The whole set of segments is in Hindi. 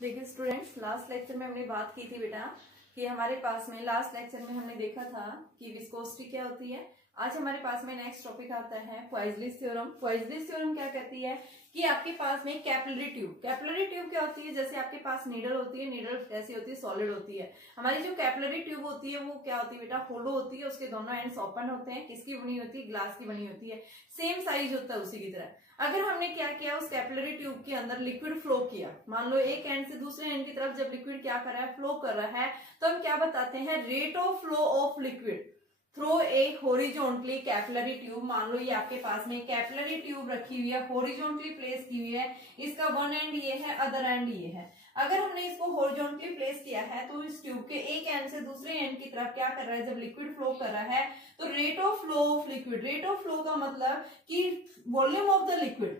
देखिए स्टूडेंट्स, लास्ट लेक्चर में हमने बात की थी बेटा कि हमारे पास में लास्ट लेक्चर में हमने देखा था कि विस्कोसिटी क्या होती है। आज हमारे पास में नेक्स्ट टॉपिक आता है क्वाइजलिस थ्योरम। क्वाइजलिस थ्योरम क्या कहती है कि आपके पास में कैपिलरी ट्यूब क्या होती है। जैसे आपके पास नीडल होती है, नीडल कैसी होती है, सॉलिड होती है। हमारी जो कैपिलरी ट्यूब होती है वो क्या होती है बेटा, होलो होती है। उसके दोनों एंड्स ओपन होते हैं। किसकी बनी होती है, ग्लास की बनी होती है। सेम साइज होता है उसी की तरह। अगर हमने क्या किया, उस कैपिलरी ट्यूब के अंदर लिक्विड फ्लो किया, मान लो एक एंड से दूसरे एंड की तरफ जब लिक्विड क्या कर रहा है, फ्लो कर रहा है, तो हम क्या बताते हैं, rate of flow of liquid through a horizontally capillary tube. मान लो ये आपके पास में कैपिलरी ट्यूब रखी हुई है, हॉरिजॉन्टली प्लेस की हुई है। इसका वन एंड ये है, अदर एंड ये है। अगर हमने इसको हॉरिजॉन्टली प्लेस किया है तो इस ट्यूब के एक एंड से दूसरे एंड की तरफ क्या कर रहा है, जब लिक्विड फ्लो कर रहा है तो rate of flow of liquid, rate of flow का मतलब कि volume of the liquid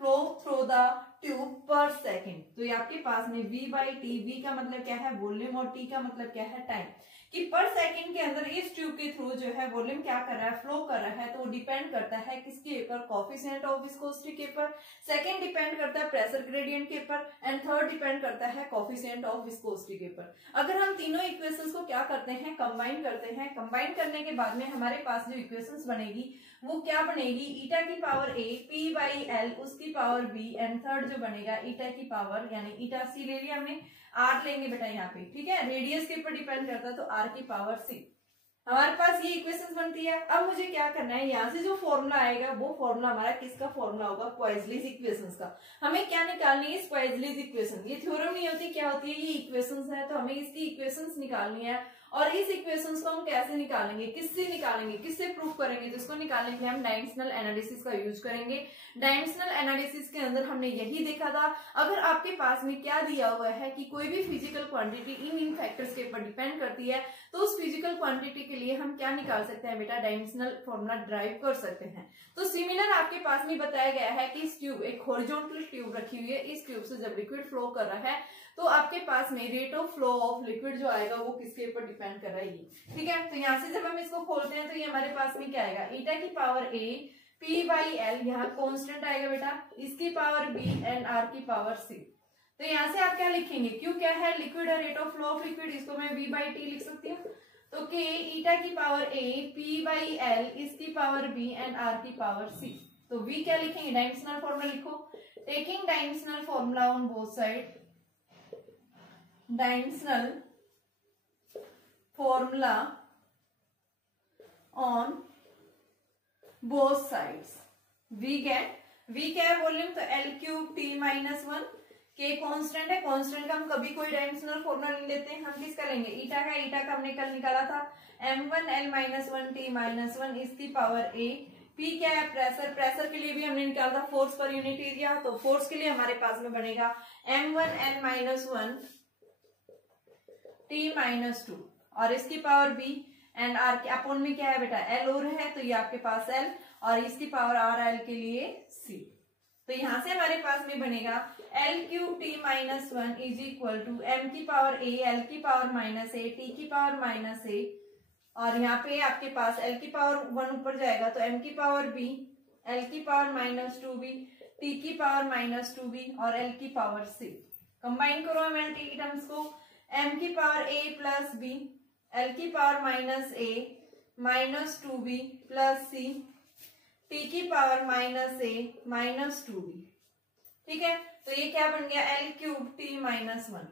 flow through the tube पर सेकेंड। तो ये आपके पास में v बाई टी, v का मतलब क्या है वॉल्यूम और t का मतलब क्या है टाइम, कि पर सेकंड के अंदर इस ट्यूब के थ्रू जो है वॉल्यूम क्या कर रहा है, फ्लो कर रहा है। तो वो डिपेंड करता है किसके ऊपर, कोएफिशिएंट ऑफ विस्कोसिटी के ऊपर। सेकंड डिपेंड करता है प्रेशर ग्रेडियंट के ऊपर एंड थर्ड डिपेंड करता है कोएफिशिएंट ऑफ विस्कोसिटी के ऊपर। अगर हम तीनों इक्वेशंस को क्या करते हैं, कंबाइन करते हैं, कंबाइन करने के बाद में हमारे पास जो इक्वेशंस बनेगी वो क्या बनेगी, ईटा की power a p by L उसकी पावर b एंड थर्ड जो बनेगा ईटा की पावर, यानी ईटा c ले लिया हमने, r लेंगे बेटा यहाँ पे, ठीक है, रेडियस के ऊपर डिपेंड करता है तो r की पावर c। हमारे पास ये इक्वेशंस बनती है। अब मुझे क्या करना है, यहाँ से जो फॉर्मूला आएगा वो फॉर्मूला हमारा किसका फॉर्मूला होगा, क्वाइजलिस इक्वेशंस का। हमें क्या निकालनी है, इस क्वाइजलिस इक्वेशन। ये थ्योरम नहीं होती, क्या होती है, ये इक्वेशंस है। तो हमें इसकी इक्वेशंस निकालनी है और इस इक्वेशंस को हम कैसे निकालेंगे, किससे निकालेंगे, किससे प्रूव करेंगे। तो इसको निकालने के लिए हम डायमेंशनल एनालिसिस का यूज करेंगे। डायमेंशनल एनालिसिस के अंदर हमने यही देखा था, अगर आपके पास में क्या दिया हुआ है कि कोई भी फिजिकल क्वांटिटी इन फैक्टर्स के ऊपर डिपेंड करती है, तो उस फिजिकल क्वांटिटी के लिए हम क्या निकाल सकते हैं बेटा, डायमेंशनल फॉर्मूला ड्राइव कर सकते हैं। तो सिमिलर आपके पास में बताया गया है कि इस ट्यूब, एक हॉरिजॉन्टल ट्यूब रखी हुई है, इस ट्यूब से जब लिक्विड फ्लो कर रहा है तो आपके पास में rate of flow of liquid जो आएगा वो किसके ऊपर डिपेंड कर रहा है, ठीक है। तो यहाँ से जब हम इसको खोलते हैं तो ये हमारे पास में क्या आएगा, ईटा की power a p by L, यहाँ कॉन्स्टेंट आएगा बेटा, इसकी पावर b एंड r की पावर c। तो यहाँ से आप क्या लिखेंगे, क्यों क्या है, लिक्विड और rate of flow of liquid, इसको मैं v बाई टी लिख सकती हूँ। तो k ईटा की power a p by l इसकी पावर b एंड r की पावर c। तो v क्या लिखेंगे, डायमेंशनल फॉर्मूला लिखो, taking dimensional formula on both side, dimensional formula on both sides. v get, v क्या है वॉल्यूम, तो l cube t minus 1, k constant है, कांस्टेंट का हम कभी कोई डायमेंशनल फॉर्मूला नहीं लेते हैं, हम किसका लेंगे, ईटा का। ईटा का हमने कल निकाला था m1 l minus 1 t minus 1 इसकी पावर a। p क्या है, प्रेशर, प्रेशर के लिए भी हमने निकाला था फोर्स पर यूनिट एरिया, तो फोर्स के लिए हमारे पास में बनेगा m1 l minus 1 t minus 2 और इसकी पावर b एंड r के अपॉन में क्या है बेटा, l और है, तो ये आपके पास l और इसकी पावर r l के लिए c। तो यहां से हमारे पास में बनेगा l cube t minus 1 is equal to m की पावर a l की पावर माइनस a t की पावर माइनस a, और यहाँ पे आपके पास l की पावर 1 ऊपर जाएगा तो m की पावर b l की पावर माइनस 2b t की पावर माइनस 2b और l की पावर c। कंबाइन करो MLT की टर्म्स को, m की power a plus b l की power minus a minus 2b plus c t की power minus a minus 2b, ठीक है। तो ये क्या बन गया, l cube t minus 1।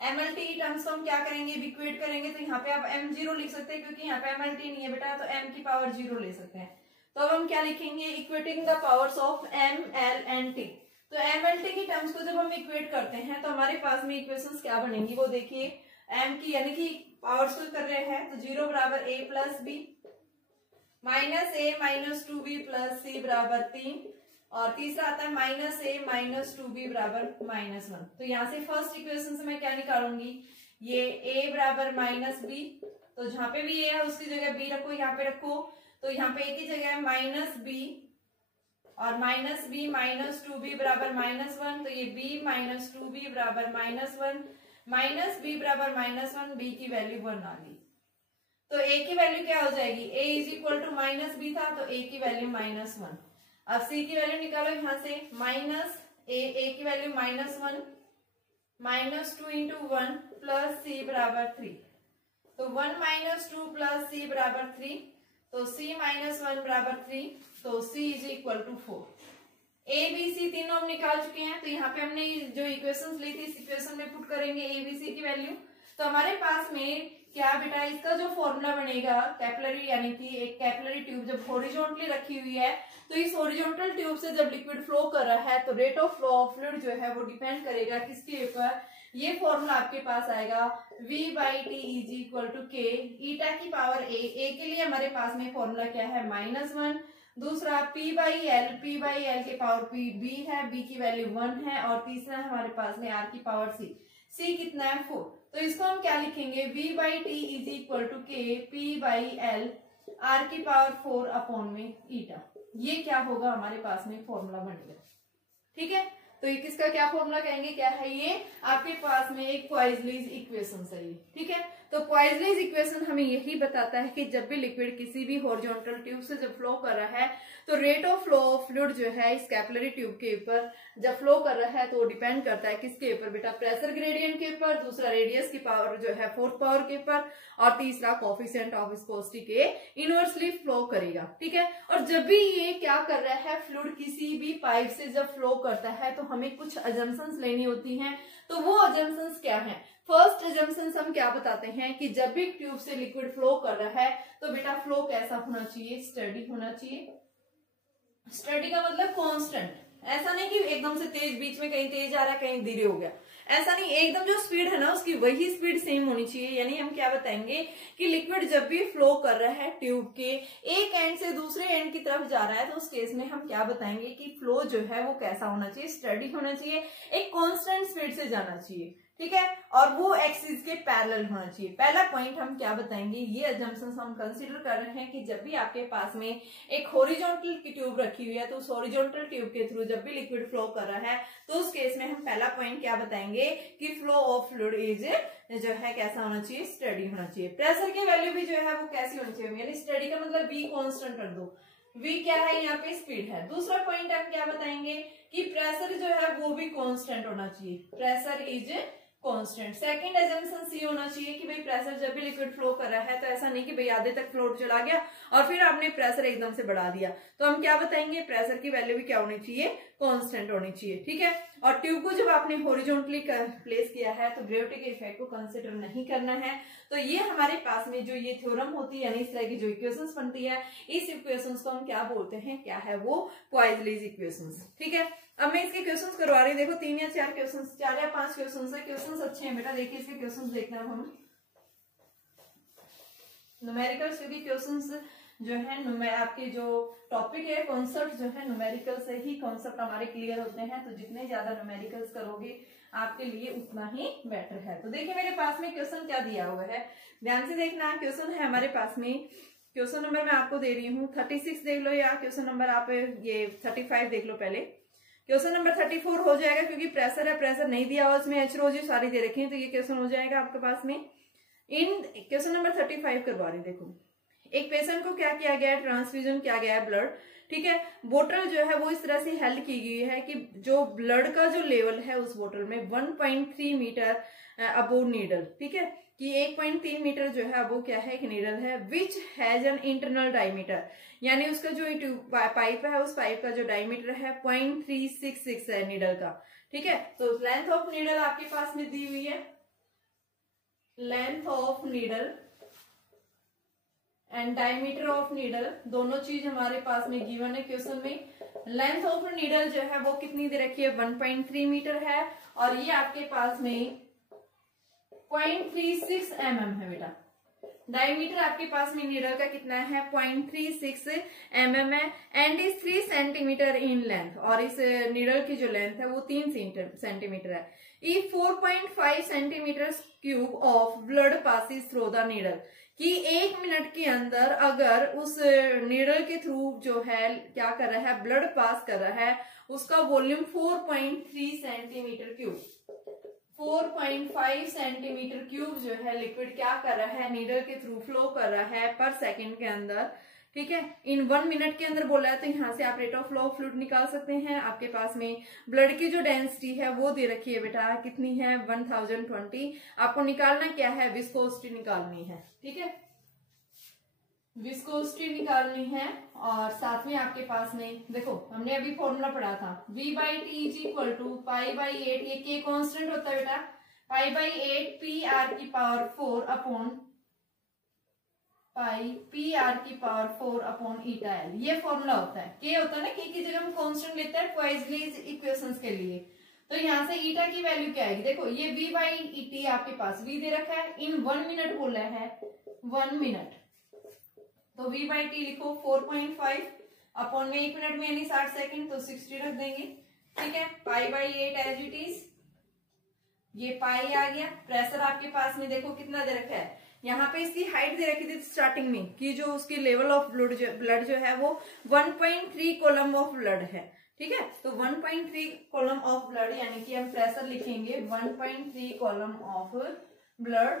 MLT terms को हम क्या करेंगे, इक्वेट करेंगे, तो यहाँ पे आप m0 लिख सकते हैं क्योंकि यहाँ पे MLT नहीं है बेटा, तो m की पावर 0 ले सकते हैं। तो अब हम क्या लिखेंगे, equating the powers of m l and t। तो MLT की टर्म्स को जब हम इक्वेट करते हैं तो हमारे पास में इक्वेशंस क्या बनेंगी वो देखिए, m की यानी कि पावर्स को कर रहे हैं तो 0 बराबर a plus b minus a minus 2b plus c बराबर 3, और तीसरा आता है माइनस a माइनस 2b बराबर माइनस 1। तो यहाँ से फर्स्ट इक्वेशन से मैं क्या निकालूंगी, ये a बराबर माइनस b, तो जहां पे भी a है उसकी जगह b रखो, यहाँ पे रखो, तो यहाँ पे a की जगह माइनस b और माइनस b माइनस 2b बराबर माइनस 1, तो ये b माइनस 2b बराबर माइनस 1, माइनस b बराबर माइनस 1, b की वैल्यू 1 आ गई। तो a की वैल्यू क्या हो जाएगी, a is equal to minus b था तो a की वैल्यू माइनस 1। अब c की वैल्यू निकालो यहाँ से, माइनस a की वैल्यू माइनस 1 -2 इंटू 1 प्लस सी बराबर 3। तो 1 - 2 प्लस सी बराबर 3, तो c - 1 बराबर 3, तो c is equal to 4। A B C तीनों हम निकाल चुके हैं, तो यहाँ पे हमने जो इक्वेशंस ली थी इस इक्वेशन में पुट करेंगे ए बी सी की वैल्यू। तो हमारे पास में क्या बेटा, इसका जो फॉर्मूला बनेगा कैपिलरी, यानी कि एक कैपिलरी ट्यूब जब हॉरिजॉन्टली रखी हुई है, तो इस हॉरिजॉन्टल ट्यूब से जब लिक्विड फ्लो कर रहा है तो rate of flow of fluid जो है वो डिपेंड करेगा किसके ऊपर। ये फॉर्मूला आपके पास आएगा v by T is equal to K eta की पावर ए के लिए हमारे पास में फॉर्मूला क्या है -1। दूसरा p बाई एल के पावर p b है, b की वैल्यू 1 है, और तीसरा हमारे पास में r की पावर c कितना है 4। तो इसको हम क्या लिखेंगे, v by T is equal to K p by L r की पावर 4 अपॉन में ईटा। ये क्या होगा, हमारे पास में फॉर्मूला बनेगा। ठीक है, तो ये किसका क्या फॉर्मूला कहेंगे, क्या है ये, आपके पास में एक पॉइजलीज इक्वेशन है ये। ठीक है, तो पॉइजलीज इक्वेशन हमें यही बताता है कि जब भी लिक्विड किसी भी हॉरिजॉन्टल ट्यूब से जब फ्लो कर रहा है तो rate of flow of fluid जो है इस कैपिलरी ट्यूब के ऊपर जब फ्लो कर रहा है तो वो डिपेंड करता है किसके ऊपर बेटा, प्रेशर ग्रेडियंट के ऊपर, दूसरा रेडियस की पावर जो है 4th पावर के ऊपर, और तीसरा कोफिशिएंट ऑफ विस्कोसिटी के इनवर्सली फ्लो करेगा। ठीक है, और जब भी ये क्या कर रहा है, फ्लूइड किसी भी पाइप से जब फ्लो करता है तो हमें कुछ अजम्पशंस लेनी होती हैं। तो वो अजम्पशंस क्या हैं, फर्स्ट अजम्पशंस हम क्या बताते हैं कि जब भी ट्यूब से लिक्विड फ्लो कर रहा है तो बेटा फ्लो कैसा होना चाहिए, स्टडी होना चाहिए। स्टडी का मतलब कांस्टेंट, ऐसा नहीं कि एकदम से तेज, बीच में कहीं तेज आ रहा है कहीं धीरे हो गया, ऐसा नहीं, एकदम जो स्पीड है ना उसकी वही स्पीड सेम होनी चाहिए। यानी हम क्या बताएंगे कि लिक्विड जब भी फ्लो कर रहा है ट्यूब के एक एंड से दूसरे एंड की तरफ जा रहा है तो उस केस में हम क्या बताएंगे कि फ्लो जो है वो कैसा होना चाहिए, स्टडी होना चाहिए, एक कांस्टेंट स्पीड से जाना चाहिए। ठीक है, और वो एक्सिस के पैरेलल होना चाहिए। पहला पॉइंट हम क्या बताएंगे, ये अजम्पशंस हम कंसीडर कर रहे हैं कि जब भी आपके पास में एक हॉरिजॉन्टल की ट्यूब रखी हुई है तो उस हॉरिजॉन्टल ट्यूब के थ्रू जब भी लिक्विड फ्लो कर रहा है तो उस केस में हम पहला पॉइंट क्या बताएंगे कि फ्लो ऑफ फ्लूइड इज जो है कैसा होना चाहिए, स्टडी होना चाहिए। प्रेशर की वैल्यू भी जो है वो कैसी होनी चाहिए, यानी स्टडी का मतलब v कांस्टेंट रख दो, v क्या है यहाँ पे, स्पीड है। दूसरा पॉइंट हम क्या बताएंगे कि प्रेशर जो है वो भी कांस्टेंट होना चाहिए, pressure is constant. Second assumption C होना चाहिए कि भाई प्रेशर जब भी लिक्विड फ्लो कर रहा है तो ऐसा नहीं कि भाई आधे तक फ्लो चला गया और फिर आपने प्रेशर एकदम से बढ़ा दिया, तो हम क्या बताएंगे, प्रेशर की वैल्यू भी क्या होनी चाहिए, कांस्टेंट होनी चाहिए। ठीक है, और ट्यूब को जब आपने हॉरिजॉन्टली प्लेस किया है तो ग्रेविटी के इफेक्ट को कंसिडर नहीं करना है। तो ये हमारे पास में जो ये थ्योरम होती है, यानी इस तरह की जो इक्वेशंस बनती है, इस इक्वेशंस को हम क्या बोलते हैं, क्या है वो, पॉइजलीज इक्वेशंस। ठीक है, अब मैं इसके क्वेश्चंस करवा रही हूँ, देखो 3 या 4 क्वेश्चंस, 4 या 5 क्वेश्चंस है, क्वेश्चंस अच्छे हैं बेटा, देखिए इसके क्वेश्चंस देखना हम न्यूमेरिकल्स, क्योंकि क्वेश्चंस जो है आपके जो टॉपिक है, कॉन्सेप्ट जो है न्यूमेरिकल से ही कॉन्सेप्ट हमारे क्लियर होते हैं, तो जितने ज्यादा न्यूमेरिकल्स करोगे आपके लिए उतना ही बेटर है। तो देखिए मेरे पास में क्वेश्चन क्या दिया हुआ है, ध्यान से देखना। क्वेश्चन है हमारे पास में, क्वेश्चन नंबर मैं आपको दे रही हूँ 36 देख लो, या क्वेश्चन नंबर आप ये 35 देख लो पहले। क्वेश्चन नंबर 34 हो जाएगा क्योंकि प्रेशर है, प्रेशर नहीं दिया हुआ, इसमें एच रोजी सारी दे रखी है, तो ये क्वेश्चन हो जाएगा आपके पास में। इन क्वेश्चन नंबर 35 करवा रही, देखो एक पेशेंट को क्या किया गया है, ट्रांसफ्यूजन किया गया है ब्लड। ठीक है, बोतल जो है वो इस तरह से हेल्ड की गई है कि जो ब्लड का जो लेवल है उस बोतल में 1.3 मीटर अबोव नीडल। ठीक है, कि 1.3 मीटर जो है वो क्या है, एक नीडल है, which has an internal diameter, यानी उसका जो पाइप है उस पाइप का जो डायमीटर है 0.366 है नीडल का। ठीक है, तो लेंथ ऑफ नीडल आपके पास में दी हुई है, length of needle and diameter of needle, दोनों चीज हमारे पास में गिवन है क्वेश्चन में। लेंथ ऑफ नीडल जो है वो कितनी दे रखी है, 1.3 मीटर है, और ये आपके पास में 0.36 mm है बेटा। डायमीटर आपके पास में नीडल का कितना है, 0.36 mm है, and is 3 centimetre in length, और इस नीडल की जो लेंथ है वो 3 सेंटीमीटर है। If 4.5 centimetre cube of blood passes through the needle, कि 1 मिनट के अंदर अगर उस नीडल के थ्रू जो है क्या कर रहा है, ब्लड पास कर रहा है, उसका volume 4.3 centimetre cube, 4.5 centimetre cube जो है लिक्विड क्या कर रहा है, नीडल के थ्रू फ्लो कर रहा है पर सेकंड के अंदर। ठीक है। इन 1 मिनट के अंदर बोला है, तो यहाँ से आप rate of flow of fluid निकाल सकते हैं। आपके पास में ब्लड की जो डेंसिटी है वो दे रखी है बेटा, कितनी है 1020। आपको निकालना क्या है, विस्कोसिटी निकालनी है। ठीक है, विस्कोसिटी निकालनी है। और साथ में आपके पास में देखो, हमने अभी फॉर्मूला पढ़ा था V/T इज इक्वल टू π/8, ये K कांस्टेंट होता है बेटा, π/8 PR⁴ upon PR⁴ upon ηl, ये फॉर्मूला होता है। K होता है ना, K की जगह हम कांस्टेंट लेते हैं क्वाइजलीज इक्वेशंस के लिए। तो यहाँ से ईटा की वैल्यू क्या आएगी, देखो ये V/T आपके पास V दे रखा है, इन 1 मिनट बोला है, 1 मिनट, तो V/T लिखो 4.5 अपॉन में 1 मिनट में यानी 60 सेकंड, तो 60 रख देंगे। ठीक है, π/8 एज इट इज, ये पाई आ गया। प्रेशर आपके पास में देखो कितना दे रखा है, यहाँ पे इसकी हाइट दे रखी थी स्टार्टिंग में कि जो उसकी लेवल ऑफ ब्लड जो है वो 1.3 कॉलम ऑफ ब्लड है। ठीक है, तो 1.3 कॉलम ऑफ ब्लड यानी कि हम प्रेशर लिखेंगे 1.3 कॉलम ऑफ ब्लड।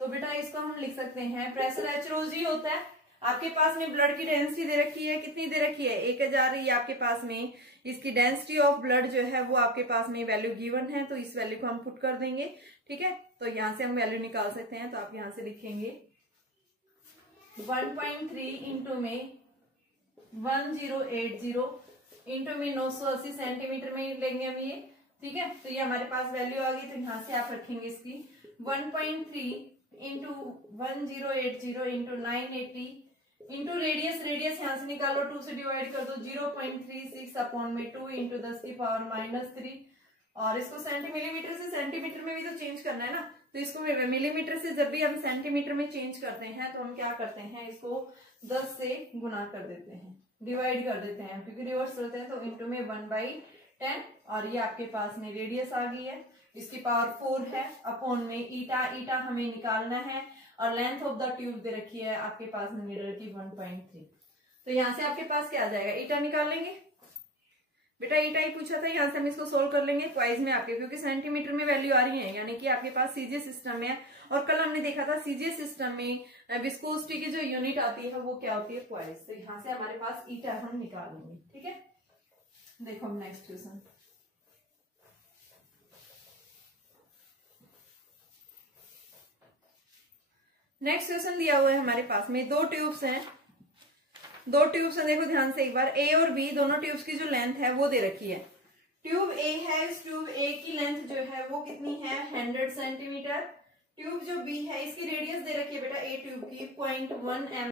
तो बेटा इसको हम लिख सकते हैं, प्रेशर HOG होता है। आपके पास में ब्लड की डेंसिटी दे रखी है, कितनी दे रखी है 1000। ये आपके पास में इसकी डेंसिटी ऑफ ब्लड जो है वो आपके पास में वैल्यू गिवन है, तो इस वैल्यू को हम पुट कर देंगे। ठीक है, तो यहाँ से हम वैल्यू निकाल सकते हैं। तो आप यहाँ से लिखेंगे 1.3 इंटू में 1080 इंटू में 980 सेंटीमीटर में लेंगे हम ये। ठीक है, तो ये हमारे पास वैल्यू आ गई। तो यहाँ से आप रखेंगे इसकी 1.3 इंटू 1080 इंटू 980 इंटू रेडियस यहाँ से निकालो, 2 से डिवाइड कर दो, 0.36 अपॉन में 2 इंटू 10⁻³ और इसको मिलीमीटर से सेंटीमीटर में भी तो चेंज करना है ना, तो इसको मिलीमीटर से जब भी हम सेंटीमीटर में चेंज करते हैं तो हम क्या करते हैं, इसको 10 से गुना कर देते हैं, डिवाइड कर देते हैं, क्योंकि रिवर्स चलते हैं। तो इंटू में 1/10 और ये आपके पास में रेडियस आ गई है, इसकी पावर 4 है, अपॉन में ईटा हमें निकालना है और लेंथ ऑफ द ट्यूब दे रखी है आपके पास में मिरर की 1.3। तो यहाँ से आपके पास क्या आ जाएगा, ईटा निकाल लेंगे बेटा, ईटा ही पूछा था, यहाँ से हम इसको सोल्व कर लेंगे क्वाइज में आपके, क्योंकि सेंटीमीटर में वैल्यू आ रही है, यानी कि आपके पास सीजीएस सिस्टम में है। और कल हमने देखा था सीजीएस सिस्टम में विस्कोसिटी की जो यूनिट आती है वो क्या होती है, क्वाइज। तो यहाँ से हमारे पास ईटा हम निकाल लेंगे। ठीक है, देखो हम नेक्स्ट क्वेश्चन, नेक्स्ट क्वेश्चन दिया हुआ है हमारे पास में, दो ट्यूब्स हैं। देखो ध्यान से एक बार, ए और बी दोनों ट्यूब्स की जो लेंथ है वो दे रखी है। ट्यूब ए है, इस ट्यूब ए की लेंथ जो है वो कितनी है 100 सेंटीमीटर। ट्यूब जो बी है इसकी रेडियस दे रखी है बेटा ए ट्यूब की 0.1 mm।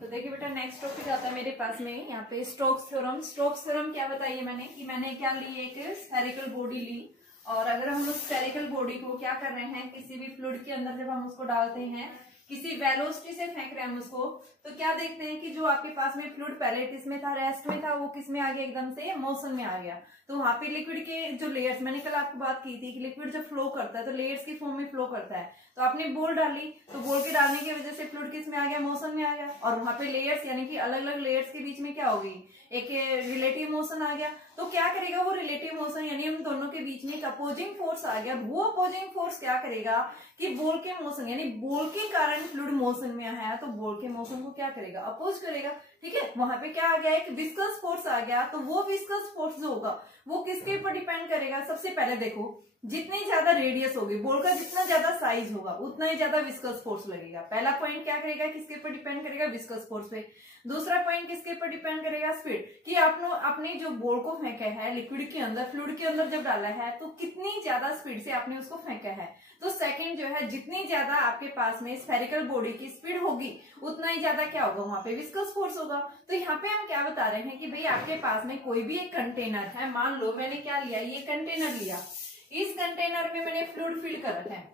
तो देखिए बेटा नेक्स्ट टॉपिक आता है मेरे पास में यहाँ पे स्टोक्स थ्योरम। स्टोक्स थ्योरम क्या बताइए मैंने कि मैंने क्या ली, एक स्फेरिकल बॉडी ली, और अगर हम उस स्फेरिकल बॉडी को क्या कर रहे हैं, किसी भी फ्लूइड के अंदर जब हम उसको डालते हैं, किसी वेलोसिटी से फेंक रहे हैं हम उसको, तो क्या देखते हैं कि जो आपके पास में फ्लूइड पहले किसमें था, रेस्ट में था, वो किसमें आ गया, एकदम से मोशन में आ गया। तो वहां पे लिक्विड के जो लेयर्स, मैंने कल आपको बात की थी कि लिक्विड जब फ्लो करता है तो लेयर्स की फॉर्म में फ्लो करता है। तो आपने बॉल डाली, तो बॉल के डालने की वजह से फ्लूइड किसमें आ गया, मोशन में आ गया, और वहां पे लेयर्स यानी कि अलग अलग लेयर्स के बीच में क्या होगी, एक रिलेटिव मोशन आ गया। तो क्या करेगा वो रिलेटिव मोशन, यानी हम दोनों के बीच में एक अपोजिंग फोर्स आ गया। वो अपोजिंग फोर्स क्या करेगा कि बॉल के मोशन, यानी बॉल के कारण फ्लूइड मोशन में आया, तो बॉल के मोशन को क्या करेगा, अपोज करेगा। ठीक है, वहां पे क्या आ गया, एक विस्कस फोर्स आ गया। तो वो विस्कस फोर्स जो होगा वो किसके ऊपर डिपेंड करेगा, सबसे पहले देखो जितनी ज्यादा रेडियस होगी, बॉल का जितना ज्यादा साइज होगा उतना ही ज्यादा विस्कस फोर्स लगेगा। पहला पॉइंट क्या करेगा, किसके ऊपर डिपेंड करेगा, विस्कस फोर्स पे। दूसरा पॉइंट किसके ऊपर डिपेंड करेगा, स्पीड, कि आपने अपने जो बॉल को फेंका है लिक्विड के अंदर, फ्लूइड के अंदर जब डाला है तो कितनी ज्यादा स्पीड से आपने उसको फेंका है। तो सेकंड जो है, जितनी ज्यादा आपके पास में स्फेरिकल बॉडी की स्पीड होगी उतना ही ज्यादा क्या होगा, वहां पे विस्कस फोर्स होगा। तो यहाँ पे हम क्या बता रहे हैं कि भाई आपके पास में कोई भी एक कंटेनर है, मान लो मैंने क्या लिया, ये कंटेनर लिया, इस कंटेनर में मैंने फ्लूइड फिल कर रखा है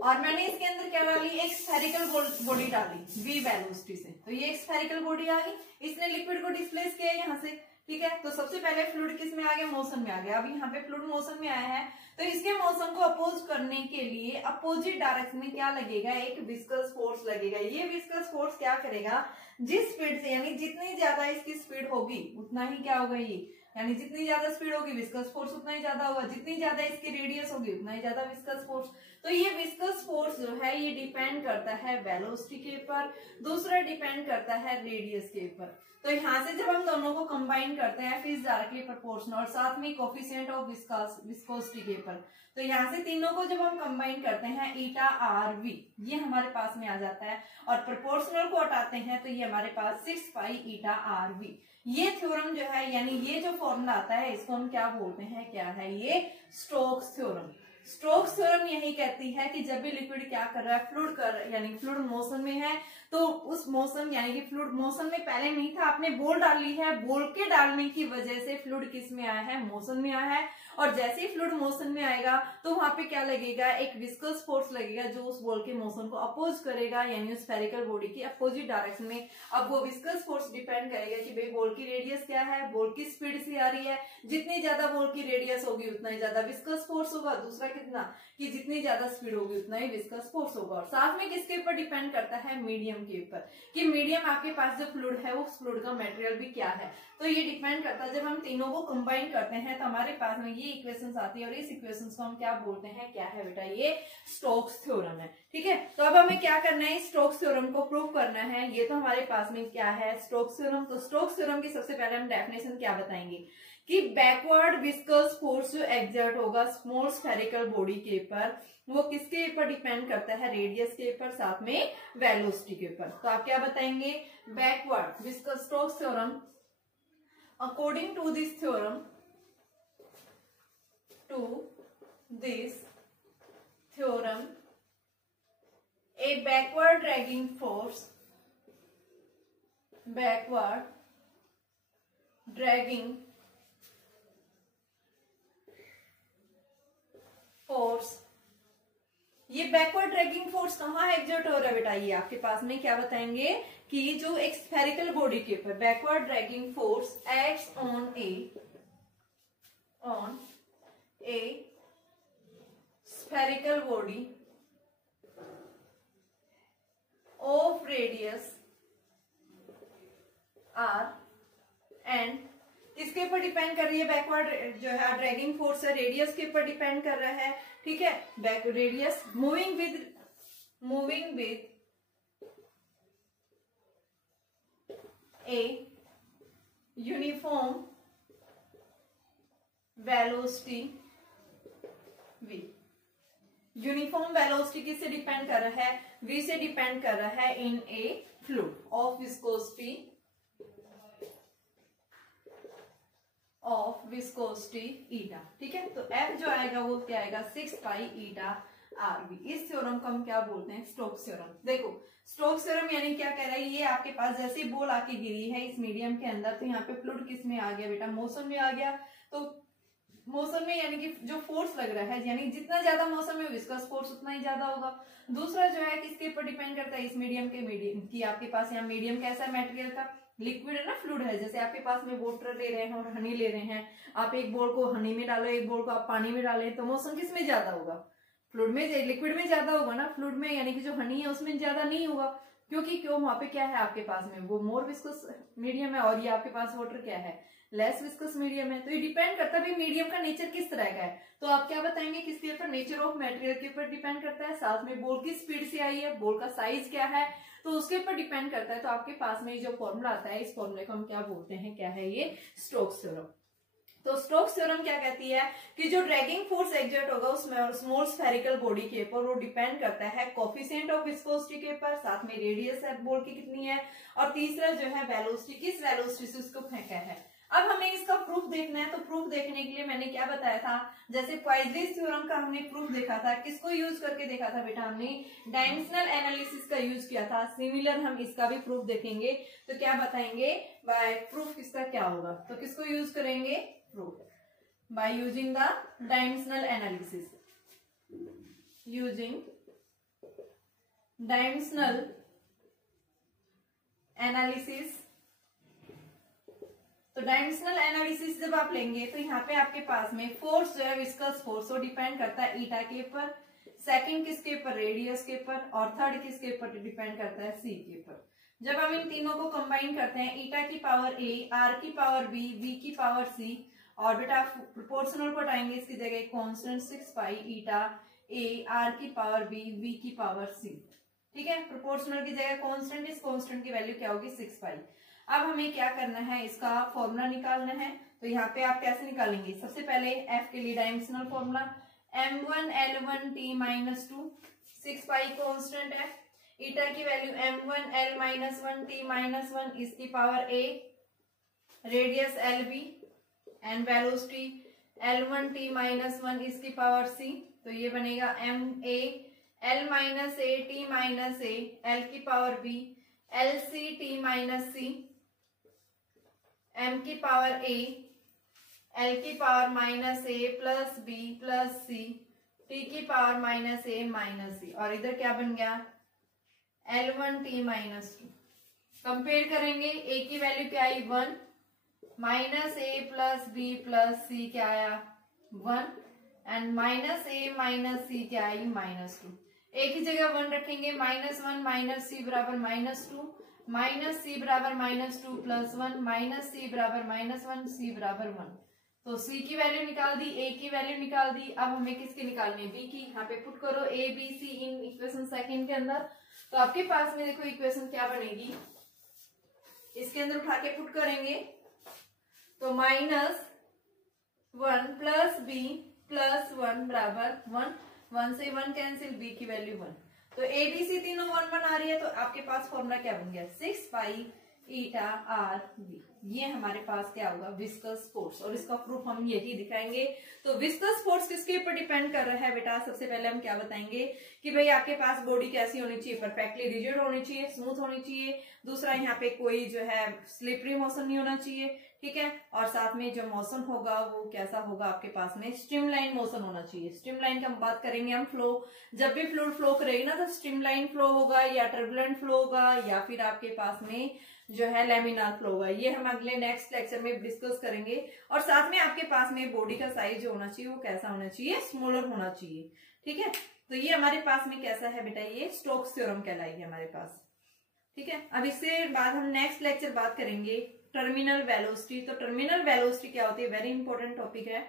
और मैंने इसके अंदर क्या डाली, एक स्फेरिकल बॉडी डाली v वेलोसिटी से। तो ये एक स्फेरिकल बॉडी आ गई, इसने लिक्विड को डिस्प्लेस किया यहाँ से। ठीक है, तो सबसे पहले फ्लूइड किस में आ गया, मोशन में आ गया। अब यहाँ पे फ्लूइड मोशन में आया है, तो इसके मोशन को अपोज करने के लिए अपोजिट डायरेक्शन में क्या लगेगा, एक विस्कस फोर्स लगेगा। ये विस्कस फोर्स क्या करेगा, जिस स्पीड से, यानी जितनी ज्यादा इसकी स्पीड होगी उतना ही क्या होगा, ये यानी जितनी ज्यादा स्पीड होगी विस्कस फोर्स उतना ही ज्यादा होगा, जितनी ज्यादा इसकी रेडियस होगी उतना ही ज्यादा विस्कस फोर्स। तो ये विस्कस फोर्स जो है ये डिपेंड करता है वेलोसिटी के ऊपर, दूसरा डिपेंड करता है रेडियस के ऊपर। तो यहाँ से जब हम दोनों को कंबाइन करते हैं फिर डायरेक्टली प्रोपोर्शनल और साथ में कोफिशिएंट ऑफ विस्कोसिटी के ऊपर, तो यहाँ से तीनों को जब हम कंबाइन करते हैं ईटा आर वी ये हमारे पास में आ जाता है, और प्रोपोर्शनल को हटाते हैं तो ये हमारे पास 6 पाई ईटा आर वी। ये थ्योरम जो है यानी ये जो फॉर्मूला आता है इसको हम क्या बोलते हैं, क्या है ये, स्टोक्स थ्योरम। स्टोक्स थ्योरम यही कहती है कि जब भी लिक्विड क्या कर रहा है, फ्लूइड कर रहा है, यानी फ्लूइड मोशन में है, तो उस मोशन यानी कि फ्लूइड मोशन में पहले नहीं था, आपने बॉल डाली है, बॉल के डालने की वजह से फ्लूइड किस में आया है, मोशन में आया है। और जैसे ही फ्लूइड मोशन में आएगा तो वहां पे क्या लगेगा, एक विस्कस फोर्स लगेगा जो उस बॉल के मोशन को अपोज करेगा, यानी उस स्फेरिकल बॉडी की अपोजिट डायरेक्शन में। अब वो विस्कस फोर्स डिपेंड करेगा कि भाई बॉल की रेडियस क्या है, बॉल की स्पीड से आ रही है, जितनी ज्यादा बॉल की रेडियस होगी उतना ही ज्यादा विस्कस फोर्स होगा। दूसरा कितना, कि जितनी ज्यादा स्पीड होगी उतना ही विस्कस फोर्स होगा। और साथ में किसके ऊपर डिपेंड करता है, मीडियम के ऊपर, कि मीडियम आपके पास जो फ्लूइड है उस फ्लूइड का मटेरियल भी क्या है। तो ये डिपेंड करता है, जब हम तीनों को कंबाइन करते हैं तो हमारे पास में ये इक्वेशंस आती है, और इस इक्वेशंस को हम क्या बोलते हैं, क्या है बेटा, ये स्टोक्स थ्योरम है। ठीक है, तो अब हमें क्या करना है, स्टोक्स थ्योरम को प्रूव करना है। ये तो हमारे पास में क्या है, स्टोक्स थ्योरम। तो स्टोक्स थ्योरम की सबसे पहले हम डेफिनेशन क्या बताएंगे कि बैकवर्ड विस्कस फोर्स जो एक्सर्ट होगा स्मॉल स्फेरिकल बॉडी के ऊपर, वो किसके ऊपर डिपेंड करता है, रेडियस के ऊपर, साथ में वेलोसिटी के ऊपर। तो आप क्या बताएंगे, backward viscous Stokes theorem, according to this theorem, a backward dragging force ये बैकवर्ड ड्रैगिंग फोर्स कहाँ एग्जर्ट हो रहा है बेटा, ये आपके पास में क्या बताएंगे कि जो एक स्फेरिकल बॉडी के ऊपर backward dragging force acts on a spherical body of radius R and किसके ऊपर डिपेंड कर रही है, बैकवर्ड जो है ड्रैगिंग फोर्स है रेडियस के ऊपर डिपेंड कर रहा है। ठीक है, back radius moving with a uniform velocity v। Uniform velocity किससे डिपेंड कर रहा है, v से डिपेंड कर रहा है in a fluid of viscosity eta. ठीक है, तो F जो आएगा वो क्या आएगा, 6 पाई ईटा आर वी। इस थ्योरम को हम क्या बोलते हैं, स्टोक्स थ्योरम। देखो स्टोक्स थ्योरम यानी क्या कह रहा है, ये आपके पास जैसे बॉल आके गिरी है इस मीडियम के अंदर, तो यहाँ पे फ्लूइड किस में आ गया बेटा, मोशन में आ गया। तो मोशन में यानी कि जो फोर्स लग रहा है, यानी जितना ज्यादा मोशन में विस्कस फोर्स उतना ही ज्यादा होगा। दूसरा जो है किसके ऊपर डिपेंड करता है, इस मीडियम की आपके पास यहाँ मीडियम कैसा मटेरियल का, लिक्विड है ना, फ्लूइड है। जैसे आपके पास में वाटर ले रहे हैं और हनी ले रहे हैं, आप एक बॉल को हनी में डालो, एक बॉल को आप पानी में डालें, तो मोशन किस में ज्यादा होगा, फ्लूइड में, लिक्विड में ज्यादा होगा ना, फ्लूइड में यानी कि जो हनी है उसमें ज्यादा नहीं होगा, क्योंकि क्यों, वहां पे क्या है आपके पास में वो मोर विस्कस मीडियम है, और ये आपके पास वाटर क्या है, लेस विस्कस मीडियम है। तो ये डिपेंड करता है मीडियम का नेचर किस तरह का है। तो आप क्या बताएंगे, किसके ऊपर, नेचर ऑफ मटेरियल के ऊपर डिपेंड करता है, साथ में बॉल की स्पीड से आई है, बॉल का साइज क्या है, तो उसके ऊपर डिपेंड करता है। तो आपके पास में जो फॉर्मूला आता है, इस फॉर्मूले को हम क्या बोलते हैं, क्या है ये, स्टोक्स थ्योरम। तो स्टोक्स थ्योरम क्या कहती है कि जो ड्रैगिंग फोर्स एक्सर्ट होगा उसमें स्मॉल स्फेरिकल बॉडी के ऊपर, वो डिपेंड करता है कोफिशिएंट ऑफ विस्कोसिटी के ऊपर, साथ में रेडियस है बॉल की कितनी है, और तीसरा जो है वेलोसिटी, किस वेलोसिटी से उसको फेंका है। अब हमें इसका प्रूफ देखना है, तो प्रूफ देखने के लिए मैंने क्या बताया था, जैसे क्वाइजलिस थ्योरम का हमने प्रूफ देखा था, किसको यूज करके देखा था बेटा, हमने डायमेंशनल एनालिसिस का यूज किया था। सिमिलर हम इसका भी प्रूफ देखेंगे, तो क्या बताएंगे, बाय प्रूफ किसका क्या होगा, तो किसको यूज करेंगे, proof by using the dimensional analysis, using dimensional analysis. तो डायमेंशनल एनालिसिस जब आप लेंगे तो यहाँ पे आपके पास में फोर्स जो है विस्कस फोर्स, वो डिपेंड करता है ईटा के ऊपर, सेकंड किसके ऊपर, रेडियस के ऊपर, और थर्ड किसके ऊपर डिपेंड करता है, सी के ऊपर। जब हम इन तीनों को कंबाइन करते हैं, ईटा की पावर ए, आर की पावर बी, वी की पावर सी, और बेटा प्रोपोर्शनल को हटाएंगे, इसकी जगह constant 6 pi eta A, R की पावर बी, वी की पावर सी। ठीक है, प्रोपोर्शनल की जगह कांस्टेंट, इस कांस्टेंट की वैल्यू क्या होगी 6 पाई। अब हमें क्या करना है, इसका फॉर्मूला निकालना है। तो यहाँ पे आप कैसे निकालेंगे, सबसे पहले एफ के लिए dimensional formula m1 L1 t minus 2, 6 पाई कांस्टेंट है, ईटा की value m1 L minus 1 t minus 1 इसकी power a, radius LB and velocity L1 t minus 1 इसकी पावर c। तो ये बनेगा ma L minus a t minus a L की power b, LC t minus c, m की पावर a, L की power minus a plus b plus c, t की power minus a minus c, और इधर क्या बन गया L1 t माइनस 2। कंपेयर करेंगे, a की वैल्यू क्या आई 1, minus a plus b plus c क्या आया 1, and minus a minus c क्या आई माइनस 2। a की जगह 1 रखेंगे, माइनस 1 माइनस c बराबर माइनस 2, माइनस c बराबर माइनस 2 प्लस 1, माइनस c बराबर माइनस 1, c बराबर 1। तो c की वैल्यू निकाल दी, a की वैल्यू निकाल दी। अब हमें किसकी निकालनी है, b की। यहाँ पे पुट करो a b c in equation second के अंदर। तो आपके पास में देखो इक्वेशन क्या बनेगी, इसके अंदर उठा के पुट करेंगे तो माइनस 1 प्लस b प्लस 1 बराबर 1, 1 से 1 कैंसिल, b की वैल्यू 1। तो a b c तीनों 1 1 आ रही है, तो आपके पास फॉर्मूला क्या बन गया 6 पाई ईटा आर बी। ये हमारे पास क्या होगा विस्कस फोर्स, और इसका प्रूफ हम यही दिखाएंगे। तो विस्कस फोर्स किसके ऊपर डिपेंड कर रहा है बेटा, सबसे पहले हम क्या बताएंगे कि भाई आपके पास बॉडी कैसी होनी चाहिए, परफेक्टली रिजिड होनी चाहिए, स्मूथ होनी चाहिए। दूसरा, यहाँ पे कोई जो है स्लिपरी मोशन नहीं होना चाहिए, ठीक है। और साथ में जो मोशन होगा वो कैसा होगा, आपके पास में स्ट्रीमलाइन मोशन होना चाहिए। स्ट्रीमलाइन की हम बात करेंगे हम फ्लो, जब भी फ्लूइड फ्लो करेगी ना तो स्ट्रीमलाइन फ्लो होगा या टर्बुलेंट फ्लो होगा या फिर आपके पास में जो है लैमिनार फ्लो होगा। ये हम अगले नेक्स्ट लेक्चर में डिस्कस करेंगे। और साथ में आपके पास में बॉडी का साइज जो होना चाहिए वो कैसा होना चाहिए, स्मॉलर होना चाहिए, ठीक है। तो ये हमारे पास में कैसा है बेटा, ये स्टोक्स थ्योरम कहलाएगी हमारे पास, ठीक है। अब इससे बाद हम नेक्स्ट लेक्चर बात करेंगे टर्मिनल वेलोसिटी। तो टर्मिनल वेलोसिटी क्या होती है, वेरी इंपॉर्टेंट टॉपिक है।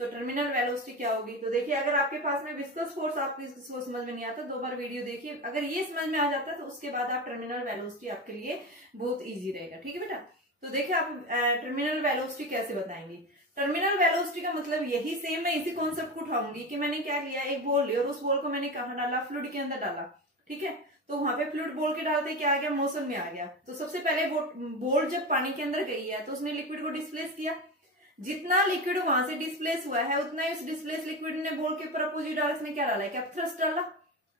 तो टर्मिनल वेलोसिटी क्या होगी, तो देखिए अगर आपके पास में विस्कस फोर्स आपको इसको समझ में नहीं आता, 2 बार वीडियो देखिए, अगर ये समझ में आ जाता है तो उसके बाद आप टर्मिनल वेलोसिटी आपके लिए बहुत इजी रहेगा, ठीक है बेटा। तो देखिए आप टर्मिनल वेलोसिटी कैसे बताएंगे। टर्मिनल वेलोसिटी का मतलब यही सेम, मैं इसी कॉन्सेप्ट को उठाऊंगी कि मैंने क्या लिया, एक बॉल लिया और उस बॉल को मैंने कहाँ डाला, फ्लूइड के अंदर डाला, ठीक है। तो वहां पे फ्लूइड बॉल के डालते क्या आ गया, मोशन में आ गया। तो सबसे पहले बॉल जब पानी के अंदर गई है तो उसने लिक्विड को डिस्प्लेस किया, जितना लिक्विड वहां से डिस्प्लेस हुआ है उतना ही उस डिस्प्लेस लिक्विड ने बॉल के ऊपर अपोजिट डायरेक्शन में क्या डाला है, क्या थ्रस्ट डाला,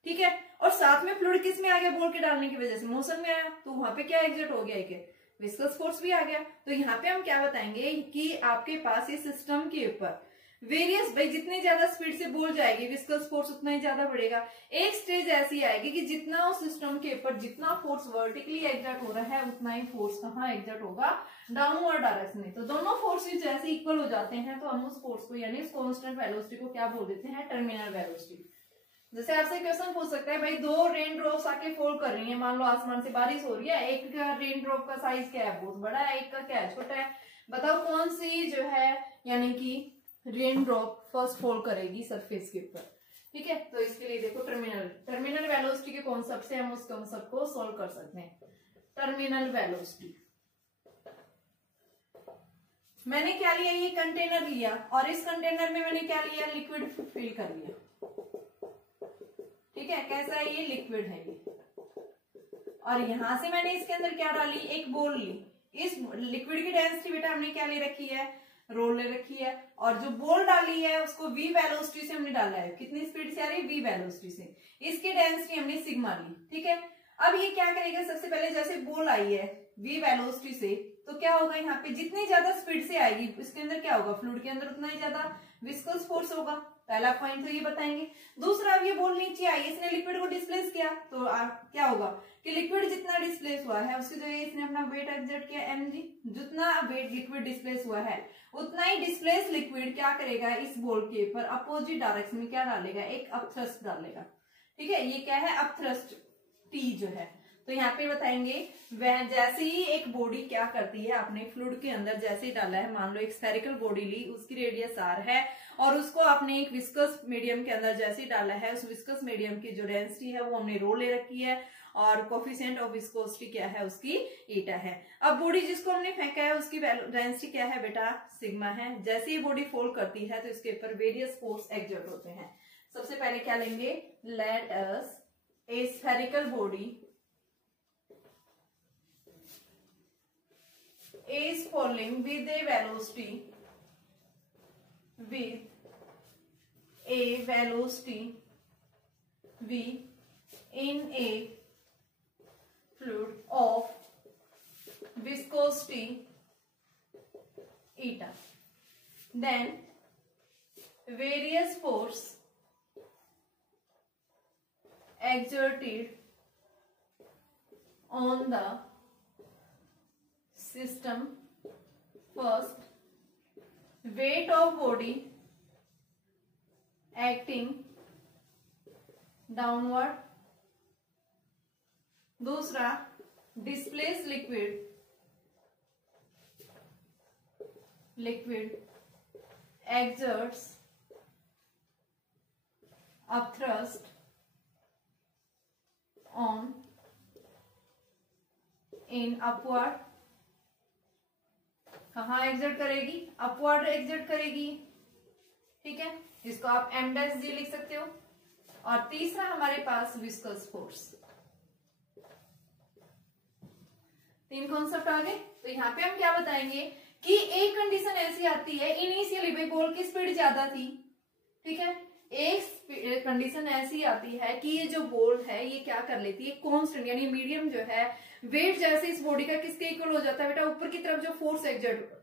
ठीक है। और साथ में फ्लूइड किस में आ गया, बॉल के डालने की वजह से मोशन में आया, तो वहां पे क्या एग्जर्ट हो गया, एक विस्कस फोर्स भी आ गया। तो यहाँ पे हम क्या बताएंगे कि आपके पास ये सिस्टम के ऊपर वेरियस, भाई जितनी ज्यादा स्पीड से बॉल जाएगी विस्कस फोर्स उतना ही ज्यादा बढ़ेगा। एक स्टेज ऐसी आएगी कि जितना उस सिस्टम के ऊपर जितना फोर्स वर्टिकली एग्जर्ट हो रहा है उतना ही फोर्स कहाँ एग्जर्ट होगा, डाउनवर्ड डायरेक्शन में। तो दोनों फोर्सेस जैसे इक्वल हो जाते हैं तो हम उस फोर्स को यानी उस कांस्टेंट वेलोसिटी को क्या बोल देते हैं, टर्मिनल वेलोसिटी। जैसे आपसे क्वेश्चन पूछ सकता है, भाई 2 रेन ड्रॉप्स आके फॉल कर रही है, मान लो आसमान से बारिश हो रही है, एक का रेन ड्रॉप का साइज क्या है, बहुत बड़ा है, एक का क्या है, छोटा है। बताओ कौन सी जो है यानी कि रेन ड्रॉप फर्स्ट फॉल करेगी सरफेस के ऊपर, ठीक है। तो इसके लिए देखो टर्मिनल वेलोसिटी के कॉन्सेप्ट से हम उस कॉन्सेप्ट को सोल्व कर सकते हैं। टर्मिनल वेलोसिटी, मैंने क्या लिया, ये कंटेनर लिया और इस कंटेनर में मैंने क्या लिया, लिक्विड फिल कर लिया, ठीक है। कैसा है ये, लिक्विड है ये। और यहां से मैंने इसके अंदर क्या डाली, एक बॉल ली। इस लिक्विड की डेंसिटी बेटा हमने क्या ले रखी है, रोल ले रखी है। और जो बॉल डाली है उसको v वेलोसिटी से हमने डाला है, कितनी स्पीड से आ रही है, v वेलोसिटी से। इसकी डेंसिटी हमने सिग्मा ली, ठीक है। अब ये क्या करेगा, सबसे पहले जैसे बॉल आई है v वेलोसिटी से, तो क्या होगा यहाँ पे, जितनी ज्यादा स्पीड से आएगी इसके अंदर क्या होगा, फ्लूइड के अंदर उतना ही ज्यादा विस्कस फोर्स होगा। पहला पॉइंट तो ये बताएंगे। दूसरा, अब ये बॉल नीचे आई, इसने लिक्विड को डिस्प्लेस किया, तो क्या होगा कि लिक्विड जितना डिस्प्लेस हुआ है उसकी जगह इसने अपना वेट एक्सर्ट किया mg। जितना वेट लिक्विड डिस्प्लेस हुआ है उतना ही डिस्प्लेस लिक्विड क्या करेगा, इस बॉल के ऊपर अपोजिट डायरेक्शन में क्या डालेगा, एक अपथ्रस्ट डालेगा, ठीक है। ये क्या है, अपथ्रस्ट T जो है। तो यहाँ पे बताएंगे वह जैसे ही एक बॉडी क्या करती है, अपने फ्लूइड के अंदर जैसे ही डाला है, मान लो एक स्फेरिकल बॉडी ली, उसकी रेडियस r है और उसको आपने एक विस्कस मीडियम के अंदर जैसे ही डाला है, उस विस्कस मीडियम की जो डेंसिटी है वो हमने रो ले रखी है और कोफिशिएंट ऑफ विस्कोसिटी क्या है उसकी ईटा है। अब बॉडी जिसको हमने फेंका है उसकी डेंसिटी क्या है बेटा, सिग्मा है। जैसे ही बॉडी फोल्ड करती है तो इसके ऊपर वेरियस फोर्स एक्सर्ट होते हैं। सबसे पहले क्या लेंगे, let us A spherical body is falling with a velocity v in a fluid of viscosity eta, then various force exerted on the system. First, weight of body acting downward. दूसरा, displaced liquid exerts upthrust on in upward. कहाँ एक्सर्ट करेगी, अपवर्ड एक्सर्ट करेगी, ठीक है, इसको आप m' लिख सकते हो। और तीसरा हमारे पास विस्कस फोर्स। 3 कॉन्सेप्ट आ गए। तो यहाँ पे हम क्या बताएंगे कि एक कंडीशन ऐसी आती है, इनिशियली भाई बॉल की स्पीड ज्यादा थी, ठीक है, एक कंडीशन ऐसी आती है कि ये जो बॉल है ये क्या कर लेती है, कांस्टेंट यानी मीडियम जो है, वेट जैसे इस बॉडी का किसके इक्वल हो जाता है बेटा, ऊपर की तरफ जो फोर्स एक्सर्ट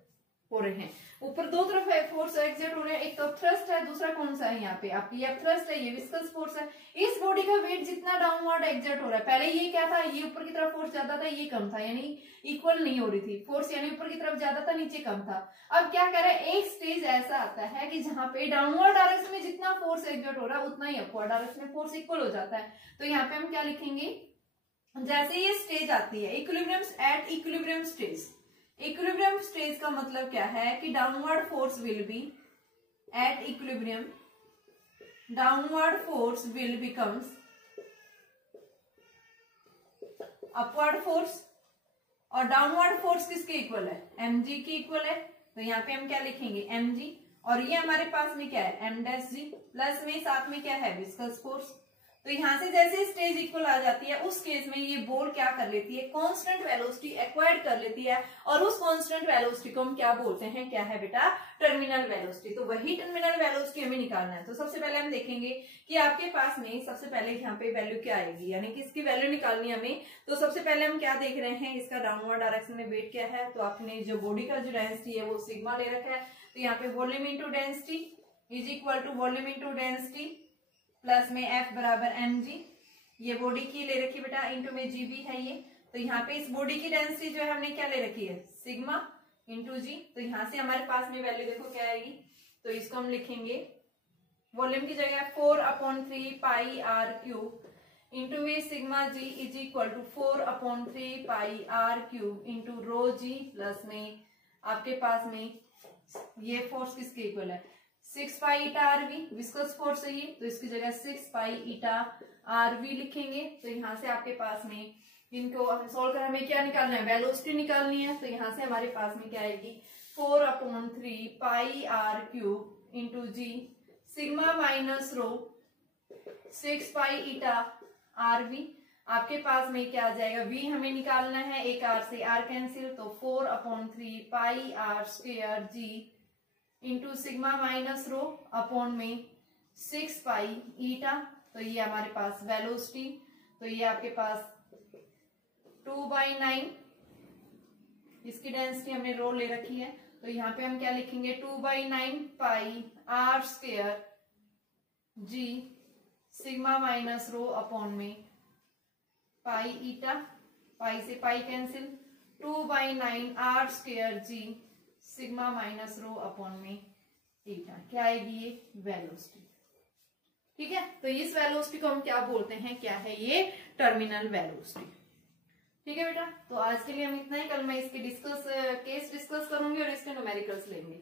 हो रहे हैं, ऊपर दो तरफ फोर्स एक्सर्ट हो रहे हैं, एक तो थ्रस्ट है, दूसरा कौन सा है यहाँ पे आपकी ये थ्रस्ट है, ये विस्कस फोर्स है। इस बॉडी का वेट जितना डाउनवर्ड एक्सर्ट हो रहा है, पहले ये क्या था, ये ऊपर की तरफ फोर्स ज्यादा था, ये कम था, यानी इक्वल नहीं हो रही थी फोर्स, यानी ऊपर की तरफ ज्यादा था, नीचे कम था। अब क्या कर रहा है, एक स्टेज ऐसा आता है कि जहां पे डाउनवर्ड डायरेक्शन में जितना फोर्स एक्सर्ट हो रहा है उतना ही अपवर्ड डायरेक्शन में फोर्स इक्वल हो जाता है। तो यहाँ पे हम क्या लिखेंगे, जैसे ये स्टेज आती है equilibrium, at equilibrium stage. Equilibrium stage का मतलब क्या है कि downward force will be at equilibrium, downward force will becomes upward force, और डाउनवर्ड फोर्स किसके इक्वल है, mg की इक्वल है। तो यहाँ पे हम क्या लिखेंगे, mg, और ये हमारे पास में क्या है, m' प्लस में साथ में क्या है, विस्कस फोर्स। तो यहाँ से जैसे स्टेज इक्वल आ जाती है उस केस में ये बॉल क्या कर लेती है, कांस्टेंट वेलोसिटी एक्वायर्ड कर लेती है, और उस कांस्टेंट वेलोसिटी को हम क्या बोलते हैं, क्या है बेटा, टर्मिनल वेलोसिटी। तो वही टर्मिनल वेलोसिटी हमें निकालना है। तो सबसे पहले हम देखेंगे कि आपके पास में सबसे पहले यहाँ पे वैल्यू क्या आएगी, यानी कि इसकी वैल्यू निकालनी है हमें। तो सबसे पहले हम क्या देख रहे हैं, इसका डाउनवर्ड डायरेक्शन में वेट क्या है, तो आपने जो बॉडी का जो डेंसिटी है वो सिग्मा ले रखा है। तो यहाँ पे volume into density is equal to volume into density plus में F बराबर mg, ये बॉडी की ले रखी बेटा, इंटू में GB है ये। तो यहाँ पे इस बॉडी की डेंसिटी जो है हमने क्या ले रखी है, सिग्मा इंटू जी। तो यहाँ से हमारे पास में वैल्यू देखो क्या आएगी, तो इसको हम लिखेंगे वॉल्यूम की जगह 4/3 pi r cube into V sigma G is equal to 4/3 pi r cube into rho G, plus में आपके पास में ये फोर्स किसके इक्वल है, 6 pi eta RV, viscous force है ये, तो इसकी जगह 6 पाई ईटा आरवी लिखेंगे। तो यहाँ से आपके पास में इनको हम सोल्व कर हमें क्या निकालना है, वेलोसिटी निकालनी है। तो यहाँ से हमारे पास में क्या आएगी, 4/3 pi R cube into g sigma minus rho 6 pi eta RV. आपके पास में क्या आ जाएगा, v हमें निकालना है, एक r से r कैंसिल, तो 4/3 pi r square g into sigma minus rho upon में 6 पाई ईटा। तो ये हमारे पास वेलोसिटी, तो ये आपके पास 2/9, इसकी डेंसिटी हमने रो ले रखी है। तो यहाँ पे हम क्या लिखेंगे, 2/9 पाई r square g sigma minus rho upon में पाई ईटा, पाई से pi cancel, 2/9 r square g sigma minus rho upon में ईटा, क्या आएगी ये वेलोसिटी, ठीक है। तो इस वेलोसिटी को हम क्या बोलते हैं, क्या है ये, टर्मिनल वेलोसिटी। ठीक है बेटा, तो आज के लिए हम इतना ही। कल मैं इसके केस डिस्कस करूंगी और इसके न्यूमेरिकल्स लेंगे।